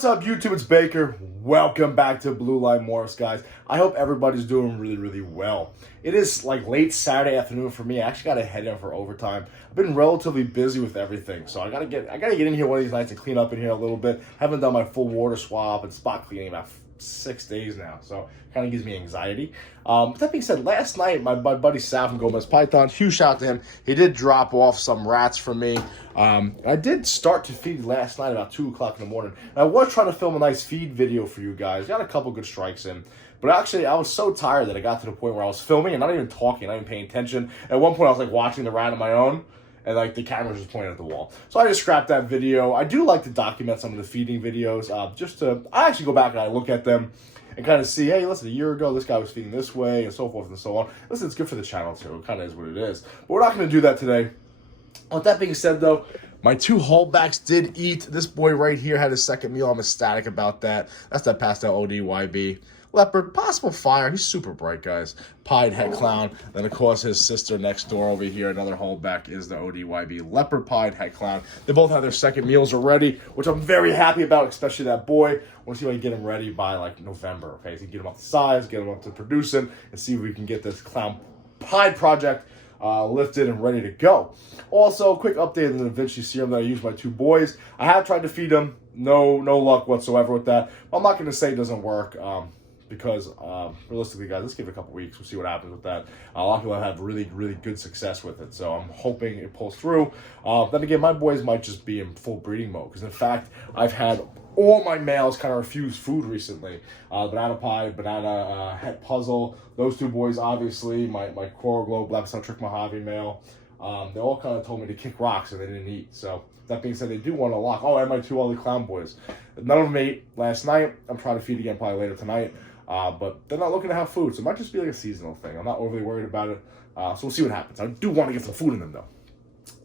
What's up, YouTube? It's Baker. Welcome back to Blue Line Morris, guys. I hope everybody's doing really well. It is like late Saturday afternoon for me. I actually got to head in for overtime. I've been relatively busy with everything, so I gotta get in here one of these nights and clean up in here a little bit. Haven't done my full water swap and spot cleaning about 6 days now, so kind of gives me anxiety. With that being said, last night my buddy Sal from Gomez Python, huge shout out to him. He did drop off some rats for me. I did start to feed last night about 2 o'clock in the morning. And I was trying to film a nice feed video for you guys. Got a couple good strikes in. But actually, I was so tired that I got to the point where I was filming and not even talking, not even paying attention. At one point, I was like watching the rat on my own, and like the camera was just pointing at the wall. So I just scrapped that video. I do like to document some of the feeding videos, I actually go back and I look at them and kind of see, hey, listen, a year ago, this guy was feeding this way, and so forth and so on. Listen, it's good for the channel, too. It kind of is what it is. But we're not going to do that today. With that being said, though, my 2 holdbacks did eat. This boy right here had his second meal. I'm ecstatic about that. That's that pastel ODYB. Leopard, possible fire. He's super bright, guys. Pied head clown. Then, of course, his sister next door over here, another holdback, is the ODYB leopard pied head clown. They both have their second meals already, which I'm very happy about, especially that boy. I want to see if I can get him ready by, like, November, okay? So get him up to size, get him up to producing, and see if we can get this clown pied project lifted and ready to go. Also, quick update on the Da Vinci serum that I use my 2 boys. I have tried to feed them. No luck whatsoever with that. I'm not going to say it doesn't work. Because realistically, guys, let's give it a couple weeks. We'll see what happens with that. A lot of people have really good success with it, so I'm hoping it pulls through. Then again, my boys might just be in full breeding mode, because in fact, I've had all my males kind of refuse food recently. Banana pie, banana het puzzle. Those 2 boys, obviously, my coral glow, black trick Mojave male. They all kind of told me to kick rocks and they didn't eat. So that being said, they do want to lock. Oh, and my 2 other clown boys. None of them ate last night. I'm trying to feed again probably later tonight. But they're not looking to have food, so it might just be like a seasonal thing. I'm not overly worried about it, so we'll see what happens. I do want to get some food in them, though.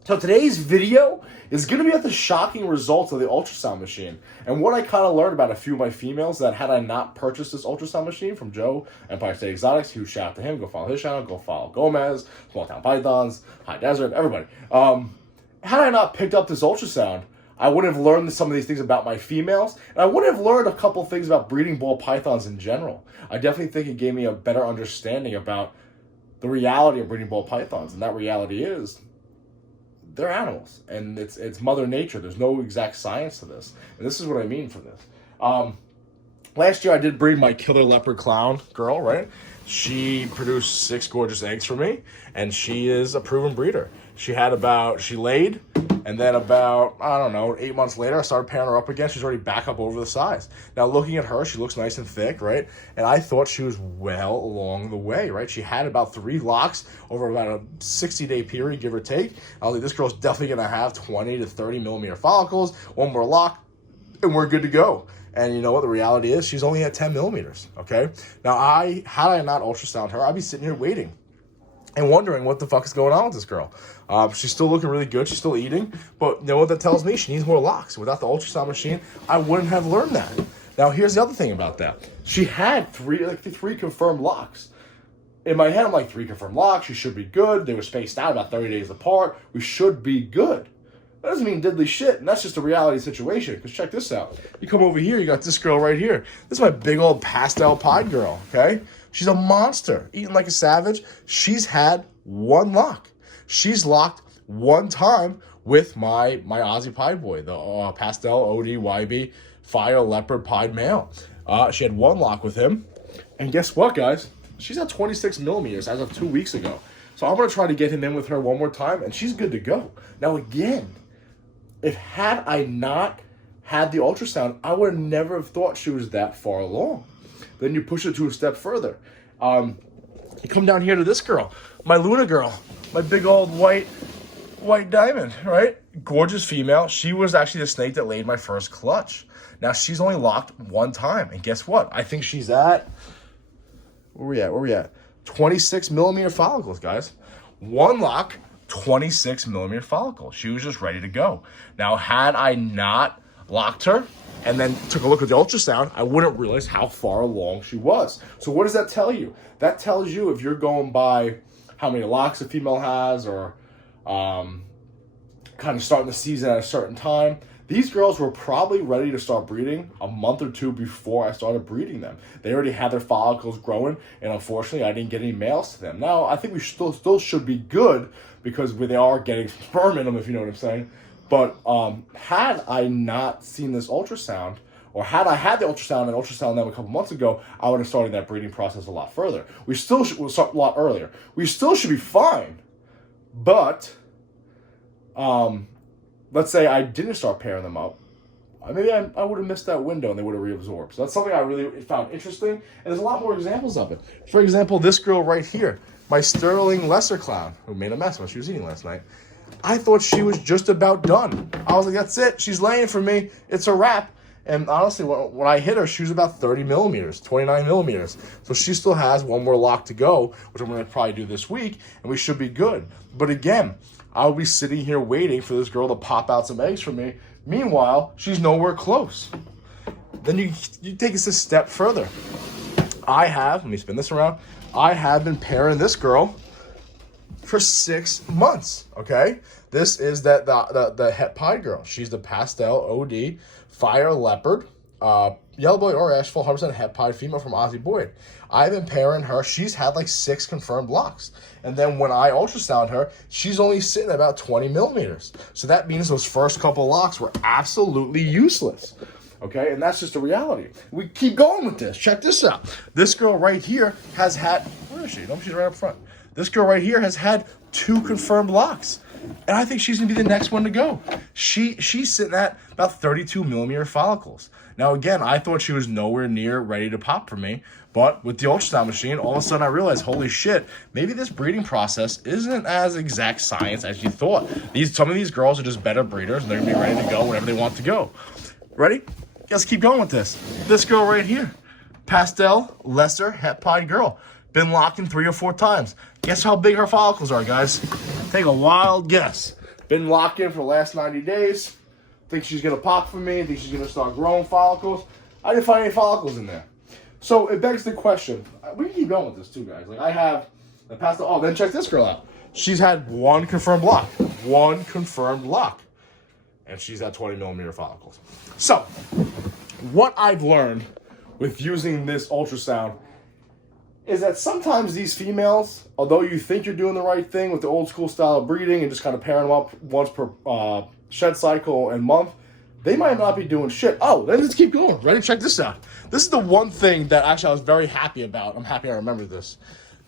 So today's video is going to be about the shocking results of the ultrasound machine, and what I kind of learned about a few of my females that had I not purchased this ultrasound machine from Joe, Empire State Exotics, huge shout out to him. Go follow his channel. Go follow Gomez, Small Town Pythons, High Desert, everybody. Had I not picked up this ultrasound, I would have learned some of these things about my females, and I would have learned a couple things about breeding ball pythons in general. I definitely think it gave me a better understanding about the reality of breeding ball pythons, and that reality is they're animals, and it's Mother Nature. There's no exact science to this, and this is what I mean for this. Last year, I did breed my killer leopard clown girl, right? She produced 6 gorgeous eggs for me, and she is a proven breeder. She laid, and then about, I don't know, 8 months later, I started pairing her up again. She's already back up over the size. Now, looking at her, she looks nice and thick, right? And I thought she was well along the way, right? She had about 3 locks over about a 60-day period, give or take. I was like, this girl's definitely going to have 20 to 30 millimeter follicles, 1 more lock, and we're good to go. And you know what? The reality is she's only at 10 millimeters, okay? Now, had I not ultrasound her, I'd be sitting here waiting and wondering what the fuck is going on with this girl. She's still looking really good. She's still eating. But you know what that tells me? She needs more locks. Without the ultrasound machine, I wouldn't have learned that. Now, here's the other thing about that. She had 3 confirmed locks. In my head, I'm like, 3 confirmed locks. She should be good. They were spaced out about 30 days apart. We should be good. That doesn't mean diddly shit, and that's just a reality situation, because check this out. You come over here, you got this girl right here. This is my big old pastel pied girl, okay? She's a monster, eating like a savage. She's had 1 lock. She's locked 1 time with my Aussie pied boy, the pastel ODYB fire leopard pied male. She had 1 lock with him, and guess what, guys? She's at 26 millimeters as of 2 weeks ago. So I'm going to try to get him in with her 1 more time, and she's good to go. Now, again, had I not had the ultrasound, I would never have thought she was that far along. Then you push it to a step further. You come down here to this girl, my Luna girl, my big old white diamond, right? Gorgeous female. She was actually the snake that laid my first clutch. Now, she's only locked 1 time. And guess what? I think she's at, where we at? 26 millimeter follicles, guys. 1 lock, 26 millimeter follicle. She was just ready to go. Now, had I not locked her and then took a look at the ultrasound, I wouldn't realize how far along she was. So what does that tell you? That tells you if you're going by how many locks a female has, or kind of starting the season at a certain time, These girls were probably ready to start breeding a month or two before I started breeding them. They already had their follicles growing, and unfortunately, I didn't get any males to them. Now, I think we still should be good because they are getting sperm in them, if you know what I'm saying. But had I not seen this ultrasound, or had I had the ultrasound and ultrasound them a couple months ago, I would have started that breeding process a lot further. We still should start a lot earlier. We still should be fine, but let's say I didn't start pairing them up. Maybe I would have missed that window and they would have reabsorbed. So that's something I really found interesting. And there's a lot more examples of it. For example, this girl right here, my Sterling Lesser Clown, who made a mess when she was eating last night. I thought she was just about done. I was like, that's it. She's laying for me. It's a wrap. And honestly, when I hit her, she was about 30 millimeters, 29 millimeters. So she still has one more lock to go, which I'm going to probably do this week, and we should be good. But again, I'll be sitting here waiting for this girl to pop out some eggs for me. Meanwhile, she's nowhere close. Then you take this a step further. Let me spin this around. I have been pairing this girl for 6 months, okay? This is the het pied girl. She's the pastel OD fire leopard, yellow belly or ash full 100% het pied female from Aussie Boyd. I've been pairing her. She's had like 6 confirmed locks. And then when I ultrasound her, she's only sitting at about 20 millimeters. So that means those first couple locks were absolutely useless. Okay, and that's just a reality. We keep going with this. Check this out. This girl right here has had, where is she? No, she's right up front. This girl right here has had 2 confirmed locks. And I think she's going to be the next one to go. She's sitting at about 32 millimeter follicles. Now, again, I thought she was nowhere near ready to pop for me. But with the ultrasound machine, all of a sudden I realized, holy shit, maybe this breeding process isn't as exact science as you thought. Some of these girls are just better breeders, and they're going to be ready to go whenever they want to go. Ready? Let's keep going with this. This girl right here, pastel, lesser, het pied girl. Been locking 3 or 4 times. Guess how big her follicles are, guys? Take a wild guess. Been locking for the last 90 days. Think she's going to pop for me. Think she's going to start growing follicles. I didn't find any follicles in there. So it begs the question. We can keep going with this too, guys. Like I have the pastel. Oh, then check this girl out. She's had 1 confirmed lock. 1 confirmed lock. And she's at 20 millimeter follicles. So what I've learned with using this ultrasound is that sometimes these females, although you think you're doing the right thing with the old school style of breeding and just kind of pairing them up once per shed cycle and month, they might not be doing shit. Oh, let's keep going. Ready? Check this out. This is the one thing that actually I was very happy about. I'm happy I remember this.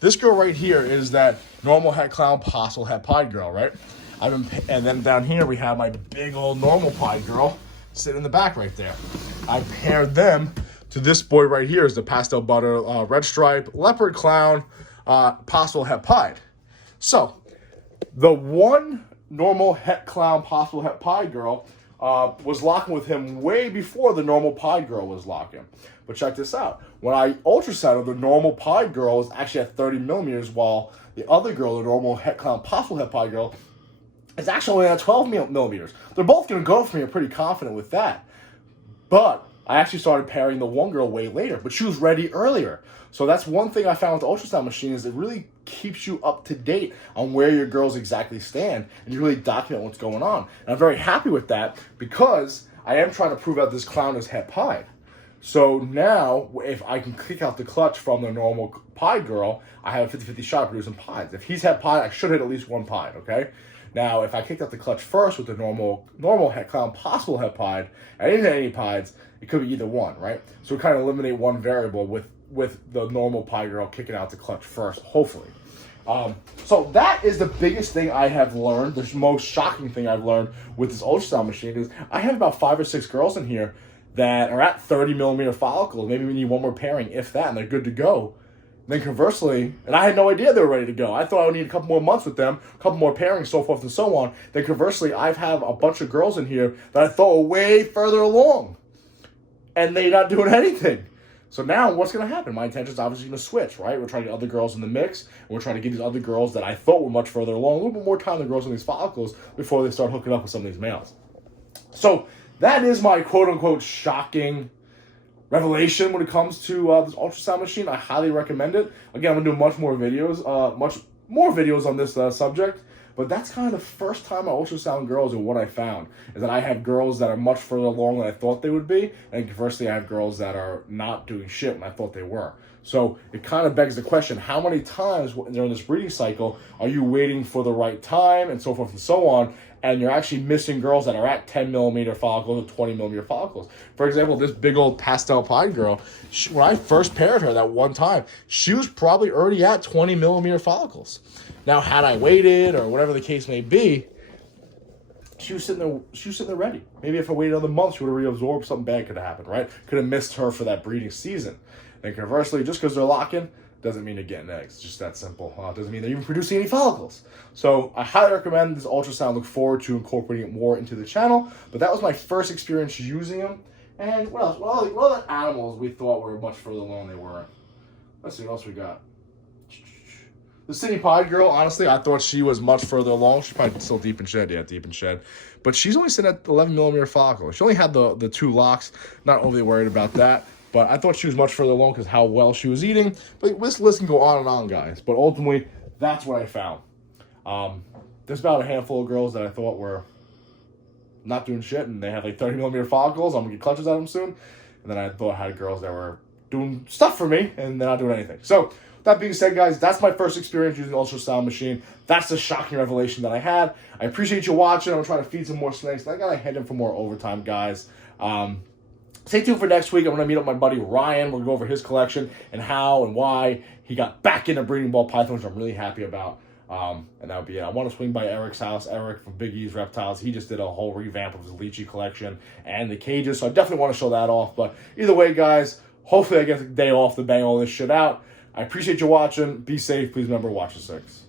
This girl right here is that normal het clown, possible het pied girl, right? And then down here we have my big old normal pied girl sitting in the back right there. I paired them to this boy right here is the pastel butter red stripe leopard clown possible het pied. So the one normal het clown possible het pied girl was locking with him way before the normal pied girl was locking. But check this out. When I ultrasounded, the normal pied girl was actually at 30 millimeters, while the other girl, the normal het clown possible het pied girl, is actually only at 12 millimeters. They're both going to go for me. I'm pretty confident with that. But I actually started pairing the one girl way later, but she was ready earlier. So that's one thing I found with the ultrasound machine is it really keeps you up to date on where your girls exactly stand, and you really document what's going on. And I'm very happy with that because I am trying to prove out this clown is het pied. So now, if I can kick out the clutch from the normal pied girl, I have a 50-50 shot of producing pieds. If he's het pied, I should hit at least 1 pied, okay? Now, if I kicked out the clutch first with the normal het clown, possible het pied, and I didn't hit any pieds, it could be either one, right? So we kind of eliminate one variable with the normal pied girl kicking out the clutch first, hopefully. So that is the biggest thing I have learned. The most shocking thing I've learned with this ultrasound machine is I have about 5 or 6 girls in here that are at 30 millimeter follicles. Maybe we need one more pairing, if that, and they're good to go. Then conversely, and I had no idea they were ready to go. I thought I would need a couple more months with them, a couple more pairings, so forth and so on. Then conversely, I've had a bunch of girls in here that I thought were way further along, and they're not doing anything. So now what's going to happen? My intention is obviously going to switch, right? We're trying to get other girls in the mix, and we're trying to give these other girls that I thought were much further along a little bit more time than girls on these follicles before they start hooking up with some of these males. So that is my quote-unquote shocking revelation when it comes to this ultrasound machine. I highly recommend it. Again, I'm going to do much more videos on this subject. But that's kind of the first time I ultrasound girls, and what I found is that I have girls that are much further along than I thought they would be, and conversely, I have girls that are not doing shit when I thought they were. So it kind of begs the question, how many times during this breeding cycle are you waiting for the right time and so forth and so on, and you're actually missing girls that are at 10 millimeter follicles or 20 millimeter follicles? For example, this big old pastel pine girl, when I first paired her that one time, she was probably already at 20 millimeter follicles. Now, had I waited or whatever the case may be, she was sitting there ready. Maybe if I waited another month, she would have reabsorbed, something bad could have happened, right? Could have missed her for that breeding season. And conversely, just because they're locking doesn't mean they're getting eggs. It's just that simple. It doesn't mean they're even producing any follicles. So I highly recommend this ultrasound. Look forward to incorporating it more into the channel. But that was my first experience using them. And what else? Well, all the animals we thought were much further along, they weren't. Let's see what else we got. The city pod girl, honestly, I thought she was much further along. She's probably still deep in shed. Yeah, deep in shed. But she's only sitting at 11 millimeter follicles. She only had the 2 locks. Not overly worried about that. But I thought she was much further along because how well she was eating. But this list can go on and on, guys. But ultimately, that's what I found. There's about a handful of girls that I thought were not doing shit, and they had like 30 millimeter follicles. I'm going to get clutches at them soon. And then I thought I had girls that were doing stuff for me, and they're not doing anything. So, that being said, guys, that's my first experience using the ultrasound machine. That's the shocking revelation that I had. I appreciate you watching. I'm trying to feed some more snakes. I got to head in for more overtime, guys. Stay tuned for next week. I'm going to meet up with my buddy Ryan. We're going to go over his collection and how and why he got back into breeding ball pythons, which I'm really happy about. And that would be it. I want to swing by Eric's house. Eric from Big E's Reptiles. He just did a whole revamp of his lychee collection and the cages. So I definitely want to show that off. But either way, guys, hopefully I get the day off to bang all this shit out. I appreciate you watching. Be safe. Please remember, watch the 6.